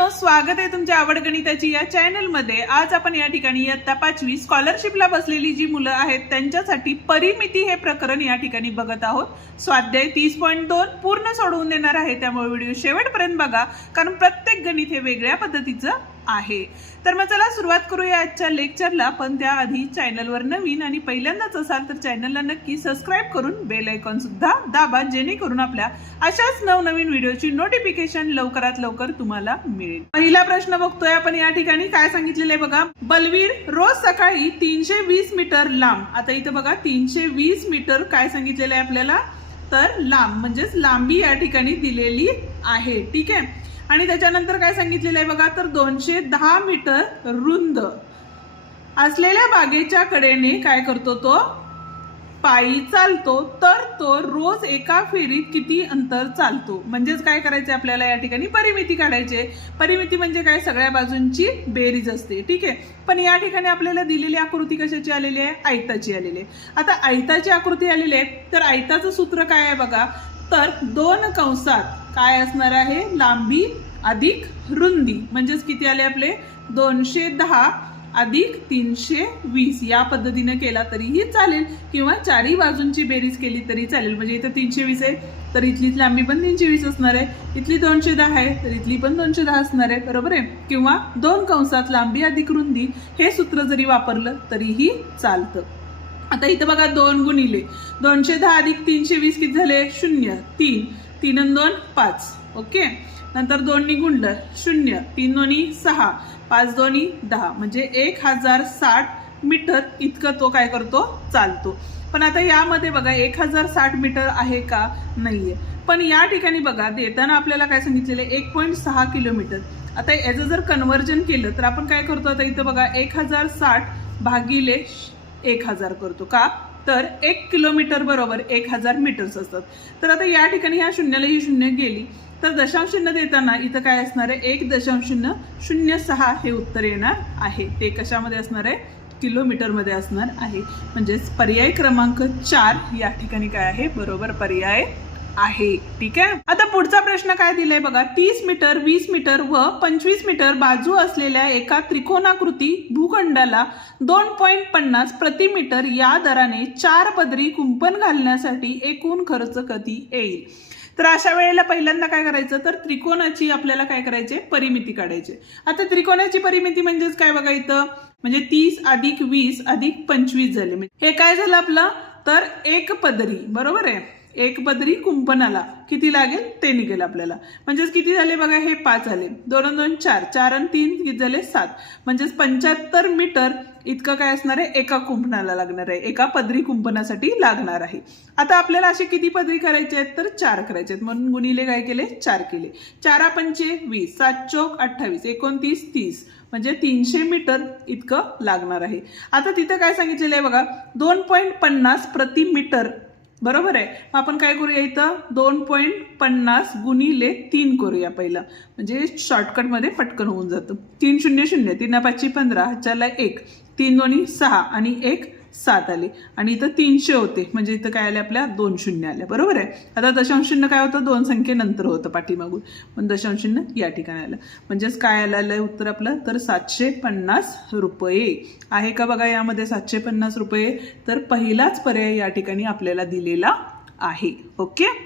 मित्रांनो, स्वागत आहे तुमच्या आवड गणिताची या चॅनल मध्ये। आज आपण या ठिकाणी इयत्ता 5वी स्कॉलरशिपला बसलेली जी मुलं आहेत त्यांच्यासाठी परिमिती हे प्रकरण या ठिकाणी बघत आहोत। स्वाध्याय 30.2 पूर्ण सोडवून देणार आहे, त्यामुळे व्हिडिओ शेवटपर्यंत बघा, कारण प्रत्येक गणित हे वेगळ्या पद्धतीचं आहे। तर मग चला सुरुवात करूया आजच्या लेक्चरला। पण त्याआधी चॅनलवर नवीन आणि पहिल्यांदाच असाल तर चॅनलला नक्की सबस्क्राइब करून बेल आयकॉन सुद्धा दाबा, जेणेकरून आपल्या अशाच नवनवीन व्हिडिओची नोटिफिकेशन लवकरात लवकर तुम्हाला मिळेल। पहिला प्रश्न बघतोय आपण या ठिकाणी। काय सांगितलेलं आहे बघा, बलवीर रोज सकाळी 320 मीटर लांब। आता इथे बघा 320 मीटर काय सांगितलेलं आहे आपल्याला, तर लांब म्हणजेच लांबी या ठिकाणी दिलेली आहे। ठीक आहे, आणि त्याच्यानंतर काय सांगितलेलं आहे बघा, तर 210 मीटर रुंद असलेल्या बागेच्या कडेने काय करतो, तो पायी चालतो, तर तो रोज एका फेरीत किती अंतर चालतो। म्हणजेच काय करायचं आपल्याला या ठिकाणी परिमिती काढायची। परिमिती म्हणजे काय, सगळ्या बाजूंची बेरीज असते। ठीक आहे, पण या ठिकाणी आपल्याला दिलेली आकृती कशाची आलेली आहे, आयताची आलेली आहे। आता आयताची आकृती आलेली आहे, तर आयताचं सूत्र काय आहे बघा, तर 2 कंसात काय असणार आहे, लांबी अधिक रुंदी, म्हणजेच किती आले आपले 210 अधिक 320। या पद्धतीने केला तरीही चालेल, किंवा चारही बाजूंची बेरीज केली तरी चालेल। म्हणजे इथं 320 आहे तर इथली लांबी पण 320 असणार आहे, इथली 210 आहे तर इथली पण 210 असणार आहे, बरोबर आहे। किंवा 2 कंसात लांबी अधिक रुंदी हे सूत्र जरी वापरलं तरीही चालतं। आता इथं बघा 2 गुणिले 210 अधिक 320 किती झाले, 0 3 3 आणि 2 5। ओके, नंतर 2 नी गुणलं 0 3 दोन्ही 6 5 दोन्ही 10, म्हणजे 1060 मीटर इतकं तो काय करतो, चालतो। पण आता यामध्ये बघा 1060 मीटर आहे का, नाहीये। पण या ठिकाणी बघा देताना आपल्याला काय सांगितलेलं आहे, 1.6 किलोमीटर। आता याचं जर कन्वर्जन केलं तर आपण काय करतो, आता इथं बघा 1060 भागिले 1000 करतो का, तर 1 किलोमीटर बरोबर 1000 मीटर्स असतात। तर आता या ठिकाणी ह्या शून्याला ही शून्य गेली, तर दशांश चिन्ह देताना इथं काय असणार आहे, 1.06 हे उत्तर येणार आहे। ते कशामध्ये असणार आहे, किलोमीटर मध्ये असणार आहे। म्हणजेच पर्याय क्रमांक 4 या ठिकाणी काय आहे, बरोबर पर्याय आहे। ठीक आहे, आता पुढचा प्रश्न काय दिलाय बघा, 30 मीटर 20 मीटर व 25 मीटर बाजू असलेल्या एका त्रिकोणाकृती भूखंडाला 2.50 प्रति मीटर या दराने 4 पदरी कुंपण घालण्यासाठी एकूण खर्च किती येईल। तर अशा वेळेला पहिल्यांदा काय करायचं, तर त्रिकोणाची आपल्याला काय करायचे, परिमिती काढायची। आता त्रिकोणाची परिमिती म्हणजेच काय बघा, इथं म्हणजे 30 अधिक 20 अधिक 25 झाले, म्हणजे हे काय झालं आपलं, तर एक पदरी, बरोबर आहे। एक पदरी कुंपणाला किती लागेल ते निघेल आपल्याला, म्हणजेच किती झाले बघा, हे 5 आले, 2 आणि 2 4 4 आणि 3 किती झाले 7, म्हणजेच 75 मीटर इतकं काय असणार आहे, एका कुंपणाला लागणार आहे, एका पदरी कुंपणासाठी लागणार आहे। आता आपल्याला असे किती पदरी करायचे आहेत, तर 4 करायचे आहेत, म्हणून गुणिले काय केले, 4 केले। 4 पंचे 20, 7 चौक 28, 29 30, म्हणजे 300 मीटर इतकं लागणार आहे। आता तिथं काय सांगितलेलं आहे बघा, 2.50 प्रति मीटर, बरोबर आहे। आपण काय करूया, इथं 2.50 गुणिले 3 करूया पहिला, म्हणजे शॉर्टकट मध्ये पटकन होऊन जातं। 3 0 0 3 5 15 चला 1 3 दोन्ही 6 आणि 1 7 आले, आणि इथं 300 होते, म्हणजे इथं काय आले आपल्या 2 शून्य आले, बरोबर आहे। आता दशांश चिन्ह काय होतं, 2 संख्येनंतर होतं पाठीमागून, पण दशांश चिन्ह या ठिकाणी आलं, म्हणजेच काय आलं उत्तर आपलं, तर 750 रुपये आहे का बघा यामध्ये, 750 रुपये। तर पहिलाच पर्याय या ठिकाणी आपल्याला दिलेला आहे। ओके,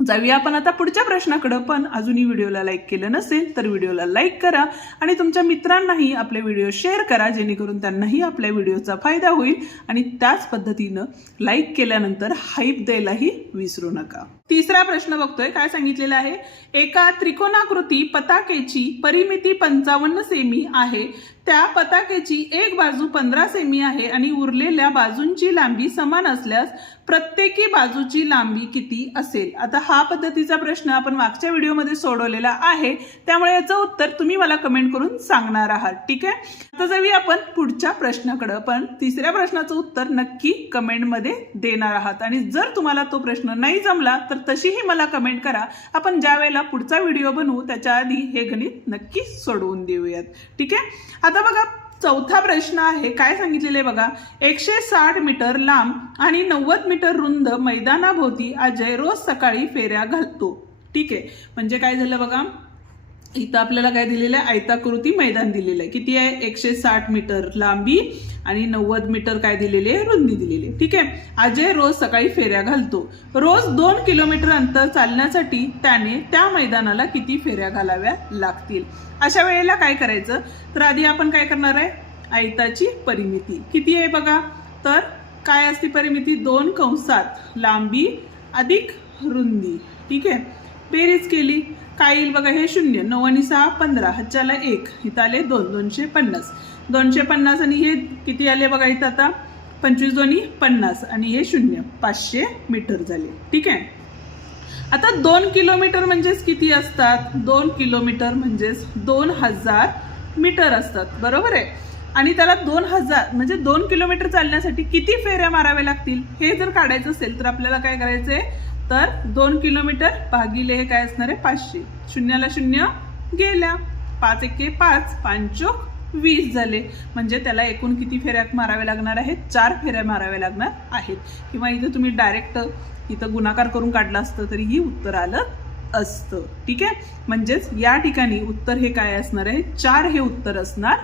जाऊया आपण आता पुढच्या प्रश्नाकडे। पण अजूनही व्हिडिओला लाईक केलं नसेल तर व्हिडिओला लाईक करा, आणि तुमच्या मित्रांनाही आपले व्हिडिओ शेअर करा, जेणेकरून त्यांनाही आपल्या व्हिडिओचा फायदा होईल। आणि त्याच पद्धतीनं लाईक केल्यानंतर हाईप द्यायलाही विसरू नका। तिसरा प्रश्न बघतोय, काय सांगितलेलं आहे, एका त्रिकोणाकृती पताकेची परिमिती 55 सेमी आहे, त्या पताकेची एक बाजू 15 सेमी आहे आणि उरलेल्या बाजूंची लांबी समान असल्यास प्रत्येकी बाजूची लांबी किती असेल। आता हा पद्धतीचा प्रश्न आपण मागच्या व्हिडिओमध्ये सोडवलेला आहे, त्यामुळे याचं उत्तर तुम्ही मला कमेंट करून सांगणार आहात। ठीक आहे, आता जाऊया आपण पुढच्या प्रश्नाकडे। पण तिसऱ्या प्रश्नाचं उत्तर नक्की कमेंटमध्ये देणार आहात, आणि जर तुम्हाला तो प्रश्न नाही जमला तर तशीही मला कमेंट करा। आपण ज्या वेळेला पुढचा व्हिडिओ बनवू त्याच्या आधी हे गणित नक्की सोडवून देऊयात। ठीक आहे, आता बघा चौथा प्रश्न आहे, काय सांगितलेले आहे बघा, 160 मीटर लांब आणि 90 मीटर रुंद मैदानाभोवती अजय रोज सकाळी फेऱ्या घालतो। ठीक आहे, म्हणजे काय झालं बघा, इथं आपल्याला काय दिलेलं आहे, आयताकृती मैदान दिलेलं आहे. किती आहे, 160 मीटर लांबी आणि 90 मीटर काय दिलेली आहे, रुंदी दिलेली आहे. ठीक आहे. अजय रोज सकाळी फेऱ्या घालतो. रोज 2 किलोमीटर अंतर चालण्यासाठी त्याने त्या मैदानाला किती फेऱ्या घालाव्या लागतील. अशा वेळेला काय करायचं, तर आधी आपण काय करणार आहे, आयताची परिमिती किती आहे बघा. तर काय असते परिमिती, 2 कंसात लांबी अधिक रुंदी. ठीक आहे. बेरीज केली काय येईल बघा, हे 0, 9 आणि 6 15, हातच्याला 1, इथं आले 2, 250. 250 आणि हे किती आले बघा, इथं आता 25 दोन्ही 50 आणि हे 0, 500 मीटर झाले. ठीक आहे. आता 2 किलोमीटर म्हणजेच किती असतात, 2 किलोमीटर म्हणजेच 2000 मीटर असतात. बरोबर आहे. आणि त्याला 2000 म्हणजे 2 किलोमीटर चालण्यासाठी किती फेऱ्या माराव्या लागतील हे जर काढायचं असेल तर आपल्याला काय करायचंय, तर 2 किलोमीटर भागिले हे काय असणार आहे, 500. शून्याला 0 गेल्या, 5 एके 5, 5 चोक 20 झाले. म्हणजे त्याला एकूण किती फेऱ्या माराव्या लागणार आहेत, 4 फेऱ्या माराव्या लागणार आहेत. किंवा इथं तुम्ही डायरेक्ट इथं गुणाकार करून काढला असतं तरीही उत्तर आलं असतं. ठीक आहे. म्हणजेच या ठिकाणी उत्तर हे काय असणार आहे, 4 हे उत्तर असणार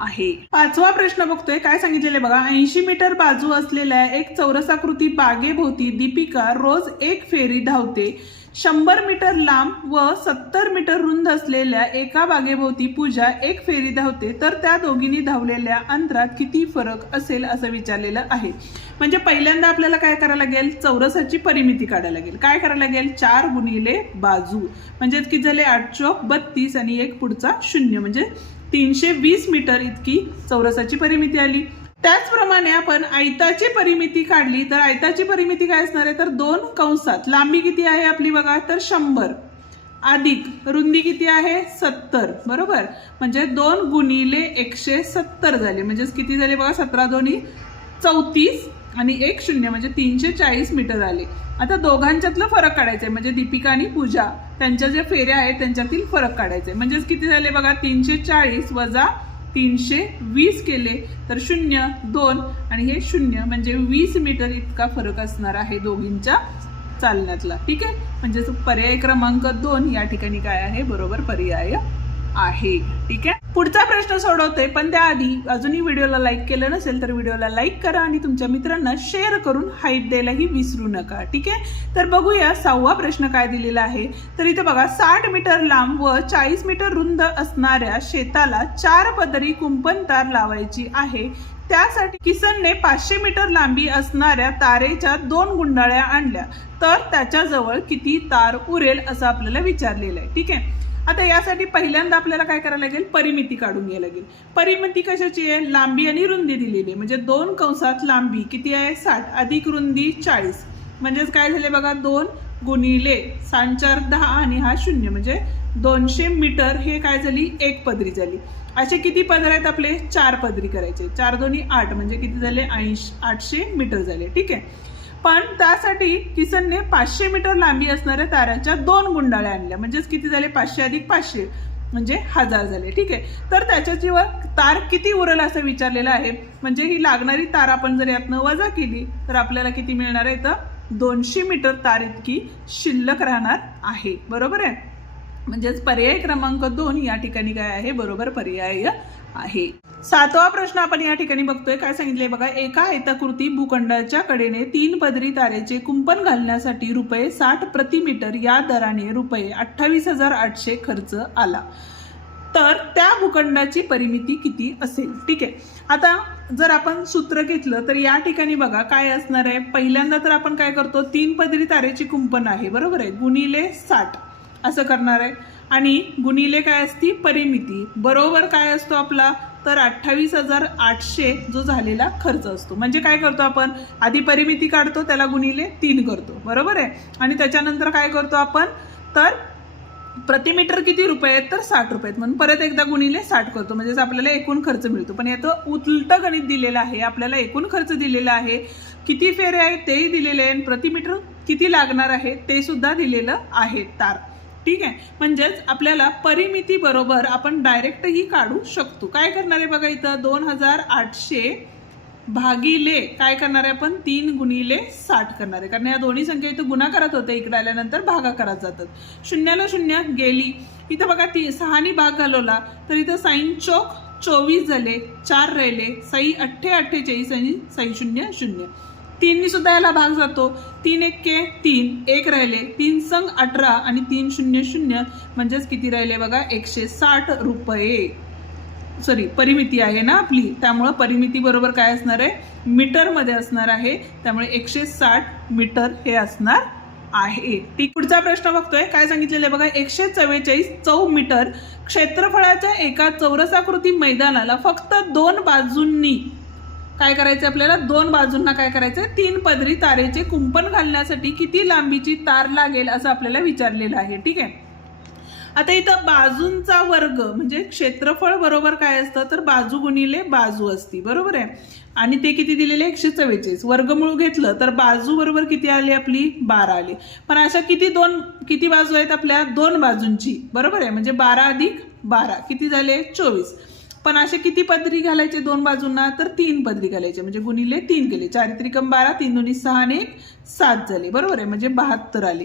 आहे. 5वा प्रश्न बघतोय, काय सांगितलेलं आहे बघा. 80 मीटर बाजू असलेल्या एक चौरसाकृती बागेभोवती दीपिका रोज 1 फेरी धावते. 100 मीटर लांब व 70 मीटर रुंद असलेल्या एका बागेभोवती पूजा 1 फेरी धावते. तर त्या दोघींनी धावलेल्या अंतरात किती फरक असेल असं विचारलेलं आहे. म्हणजे पहिल्यांदा आपल्याला काय करायला लागेल, चौरसाची परिमिती काढायला लागेल. काय करायला लागेल, 4 गुणिले बाजू म्हणजेच किती झाले, 8 चोक 32 आणि एक पुढचा 0 म्हणजे 320 मीटर इतकी चौरसाची परिमिती आली. त्याचप्रमाणे आपण आयताची परिमिती काढली तर आयताची परिमिती काय असणार आहे, तर 2 कंसात लांबी किती आहे आपली बघा, तर 100 अधिक रुंदी किती आहे, 70. बरोबर. म्हणजे 2 गुणिले 170 झाले. म्हणजे किती झाले बघा, 17 दोन्ही 34 आणि 1 0 म्हणजे 340 मीटर आले. आता दोघांच्यातलं फरक काढायचा आहे. म्हणजे दीपिका आणि पूजा त्यांच्या ज्या फेऱ्या आहेत त्यांच्यातील फरक काढायचे आहे. म्हणजेच किती झाले बघा, 340 वजा 320 केले तर 0, 2 आणि हे 0 म्हणजे 20 मीटर इतका फरक असणार आहे दोघींच्या चालण्यातला. ठीक आहे. म्हणजे पर्याय क्रमांक 2 या ठिकाणी काय आहे, बरोबर पर्याय आहे. ठीक आहे. पुढचा प्रश्न सोडवते, पण त्याआधी अजूनही व्हिडिओला लाईक केलं नसेल तर व्हिडिओला लाईक करा आणि तुमच्या मित्रांना शेअर करून हाईप द्यायलाही विसरू नका. ठीक आहे. तर बघूया 6वा प्रश्न काय दिलेला आहे. तर इथे बघा, 60 मीटर लांब व 40 मीटर रुंद असणाऱ्या शेताला 4 पदरी कुंपण तार लावायची आहे. त्यासाठी किसनने 500 मीटर लांबी असणाऱ्या तारेच्या 2 गुंडाळ्या आणल्या. तर त्याच्याजवळ किती तार उरेल असं आपल्याला विचारलेलं आहे. ठीक आहे. आता यासाठी पहिल्यांदा आपल्याला काय करायला लागेल, परिमिती काढून घ्यायला लागेल. परिमिती कशाची आहे, लांबी आणि रुंदी दिलेली आहे. म्हणजे 2 कंसात लांबी किती आहे, 60 अधिक रुंदी 40 म्हणजेच काय झाले बघा, 2 गुणिले 6 4 10 आणि हा 0 म्हणजे 200 मीटर हे काय झाली, 1 पदरी झाली. असे किती पदर आहेत आपले, 4 पदरी करायचे. 4 दोन्ही 8 म्हणजे किती झाले, 800 मीटर झाले. ठीक आहे. पण त्यासाठी किसनने 500 मीटर लांबी असणाऱ्या ताराच्या 2 गुंडाळ्या आणल्या. म्हणजेच किती झाले, 500 अधिक 500 म्हणजे 1000 झाले. ठीक आहे. तर त्याच्यावर तार किती उरेल असं विचारलेलं आहे. म्हणजे ही लागणारी तार आपण जर यातनं वजा केली तर आपल्याला किती मिळणार आहे, तर 200 मीटर तार इतकी शिल्लक राहणार आहे. बरोबर आहे. म्हणजेच पर्याय क्रमांक 2 या ठिकाणी काय आहे, बरोबर पर्याय आहे. 7वा प्रश्न आपण या ठिकाणी बघतोय. काय सांगितलंय बघा, एका आयताकृती भूखंडाच्या कडेने 3 पदरी तारेचे कुंपण घालण्यासाठी रुपये 60 प्रति मीटर या दराने रुपये 28,800 खर्च आला. तर त्या भूखंडाची परिमिती किती असेल. ठीक आहे. आता जर आपण सूत्र घेतलं तर या ठिकाणी बघा काय असणार आहे. पहिल्यांदा तर आपण काय करतो, 3 पदरी तारेची कुंपण आहे, बरोबर आहे, गुणिले 60 असं करणार आहे आणि गुणिले काय असती परिमिती, बरोबर काय असतो आपला, तर 28,800 जो झालेला खर्च असतो. म्हणजे काय करतो आपण, आधी परिमिती काढतो, त्याला गुणिले 3 करतो, बरोबर आहे, आणि त्याच्यानंतर काय करतो आपण, तर प्रति मीटर किती रुपये आहेत, तर 60 रुपये म्हणून परत एकदा गुणिले 60 करतो. म्हणजेच आपल्याला एकूण खर्च मिळतो. पण याचं उलट गणित दिलेलं आहे. आपल्याला एकूण खर्च दिलेला आहे, किती फेरे आहेत तेही दिलेले आहे, प्रति मीटर किती लागणार आहे ते सुद्धा दिलेलं आहे तार. ठीक आहे. म्हणजेच आपल्याला परिमिती बरोबर आपण डायरेक्टही काढू शकतो. काय करणार आहे बघा, इथं 2800 भागिले काय करणार आहे आपण 3 गुणिले 60 करणार आहे, कारण या दोन्ही संख्या इथं गुणाकारात होत्या, इकडे आल्यानंतर भागाकारात जातात. शून्याला शून्य गेली. इथं बघा 6 ने भाग घालवला तर इथं साईन चौक 24 झाले, 4 राहिले, साई 48 आणि साई 0 0. 3 ने सुद्धा याला भाग जातो, 3 एक्के 3, 1 राहिले, 3 संग 18 आणि 3 0 0 म्हणजेच किती राहिले बघा 160 रुपये. सॉरी, परिमिती आहे ना आपली, त्यामुळे परिमिती बरोबर काय असणार आहे मीटरमध्ये असणार आहे, त्यामुळे 160 मीटर हे असणार आहे. ठीक, पुढचा प्रश्न बघतोय. काय सांगितलेलं आहे बघा 144 चौमीटर क्षेत्रफळाच्या एका चौरसाकृती मैदानाला फक्त 2 बाजूंनी काय करायचं आपल्याला, 2 बाजूंना काय करायचं 3 पदरी तारेचे कुंपण घालण्यासाठी किती लांबीची तार लागेल असं आपल्याला विचारलेलं आहे. ठीक आहे, आता इथं बाजूंचा वर्ग म्हणजे क्षेत्रफळ बरोबर काय असतं तर बाजू गुणिले बाजू असती, बरोबर आहे. आणि ते किती दिलेले 144, वर्गमूळ घेतलं तर बाजू बरोबर किती आली आपली 12 आली. पण अशा किती बाजू आहेत आपल्या 2 बाजूंची, बरोबर आहे, म्हणजे 12 अधिक 12 किती झाले 24. पण असे किती पदरी घालायचे 2 बाजूंना तर 3 पदरी घालायचे, म्हणजे गुणिले 3 केले, 4 त्रिकम 12, 3 दोन्ही 6 आणि 1 7 झाले, बरोबर आहे, म्हणजे 72 आले.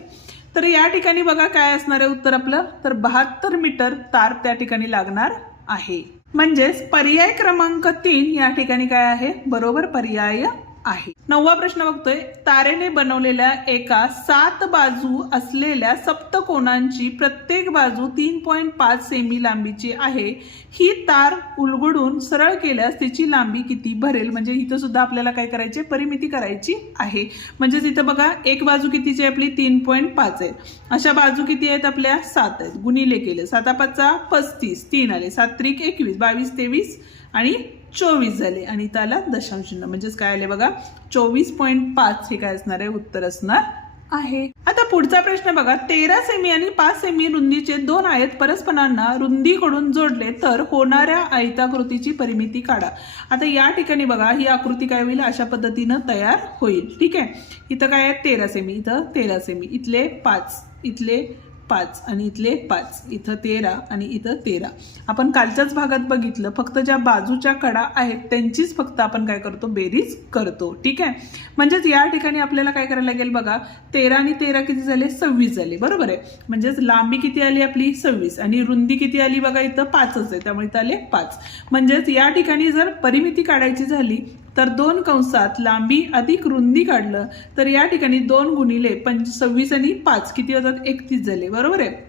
तर या ठिकाणी बघा काय असणार आहे उत्तर आपलं, तर 72 मीटर तार त्या ठिकाणी लागणार आहे. म्हणजेच पर्याय क्रमांक 3 या ठिकाणी काय आहे बरोबर पर्याय आहे. 9वा प्रश्न बघतोय. तारेने बनवलेल्या एका 7 बाजू असलेल्या सप्तकोनांची प्रत्येक बाजू 3.5 सेमी लांबीची आहे. ही तार उलगडून सरळ केल्यास तिची लांबी किती भरेल, म्हणजे इथं सुद्धा आपल्याला काय करायचे परिमिती करायची आहे. म्हणजेच इथं बघा एक बाजू कितीची आपली 3.5 आहे, अशा बाजू किती आहेत आपल्या 7 आहेत, गुणिले केले 7 5 35, 3 आले, 7 त्रिक 21, 22 23 आणि 24 झाले, आणि त्याला दशांश चिन्ह म्हणजेच काय आले बघा 24.5 हे काय असणार आहे उत्तर असणार आहे. आता पुढचा प्रश्न बघा. 13 सेमी आणि 5 सेमी रुंदीचे 2 आयत परस्परांना रुंदीकडून जोडले तर होणाऱ्या आयताकृतीची परिमिती काढा. आता या ठिकाणी बघा ही आकृती काय होईल अशा पद्धतीनं तयार होईल. ठीक आहे, इथं काय आहे 13 सेमी, इथं 13 सेमी, इथले 5, इथले 5 आणि इथले 5, इथं 13 आणि इथं 13. आपण कालच्याच भागात बघितलं फक्त ज्या बाजूच्या कडा आहेत त्यांचीच फक्त आपण काय करतो बेरीज करतो. ठीक आहे, म्हणजेच या ठिकाणी आपल्याला काय करायला लागेल बघा 13 आणि 13 किती झाले 26 झाले, बरोबर आहे. म्हणजेच लांबी किती आली आपली 26 आणि रुंदी किती आली बघा इथं 5च आहे, त्यामुळे इथं आले 5. म्हणजेच या ठिकाणी जर परिमिती काढायची झाली तर 2 कंसात लांबी अधिक रुंदी काढलं तर या ठिकाणी 2 गुणिले 26 आणि 5 किती होतात 31 झाले, बरोबर आहे.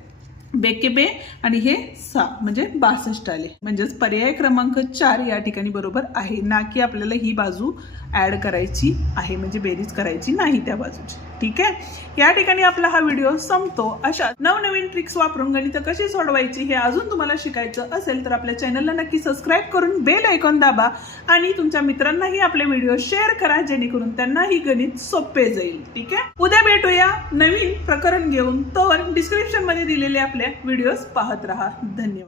बेके बे आणि हे 6 म्हणजे 62 आले. म्हणजेच पर्याय क्रमांक 4 या ठिकाणी बरोबर आहे, ना की आपल्याला ही बाजू ऍड करायची आहे, म्हणजे बेरीज करायची नाही त्या बाजूची. ठीक आहे, या ठिकाणी आपला हा व्हिडिओ संपतो. अशा नवनवीन ट्रिक्स वापरून गणितं कशी सोडवायची हे अजून तुम्हाला शिकायचं असेल तर आपल्या चॅनलला नक्की सबस्क्राईब करून बेल आयकॉन दाबा आणि तुमच्या मित्रांनाही आपले व्हिडिओ शेअर करा, जेणेकरून त्यांनाही गणित सोपे जाईल. ठीक आहे, उद्या भेटूया नवीन प्रकरण घेऊन. तोवर डिस्क्रिप्शन मध्ये दिलेले आपले व्हिडिओज पाहत राहा. धन्यवाद.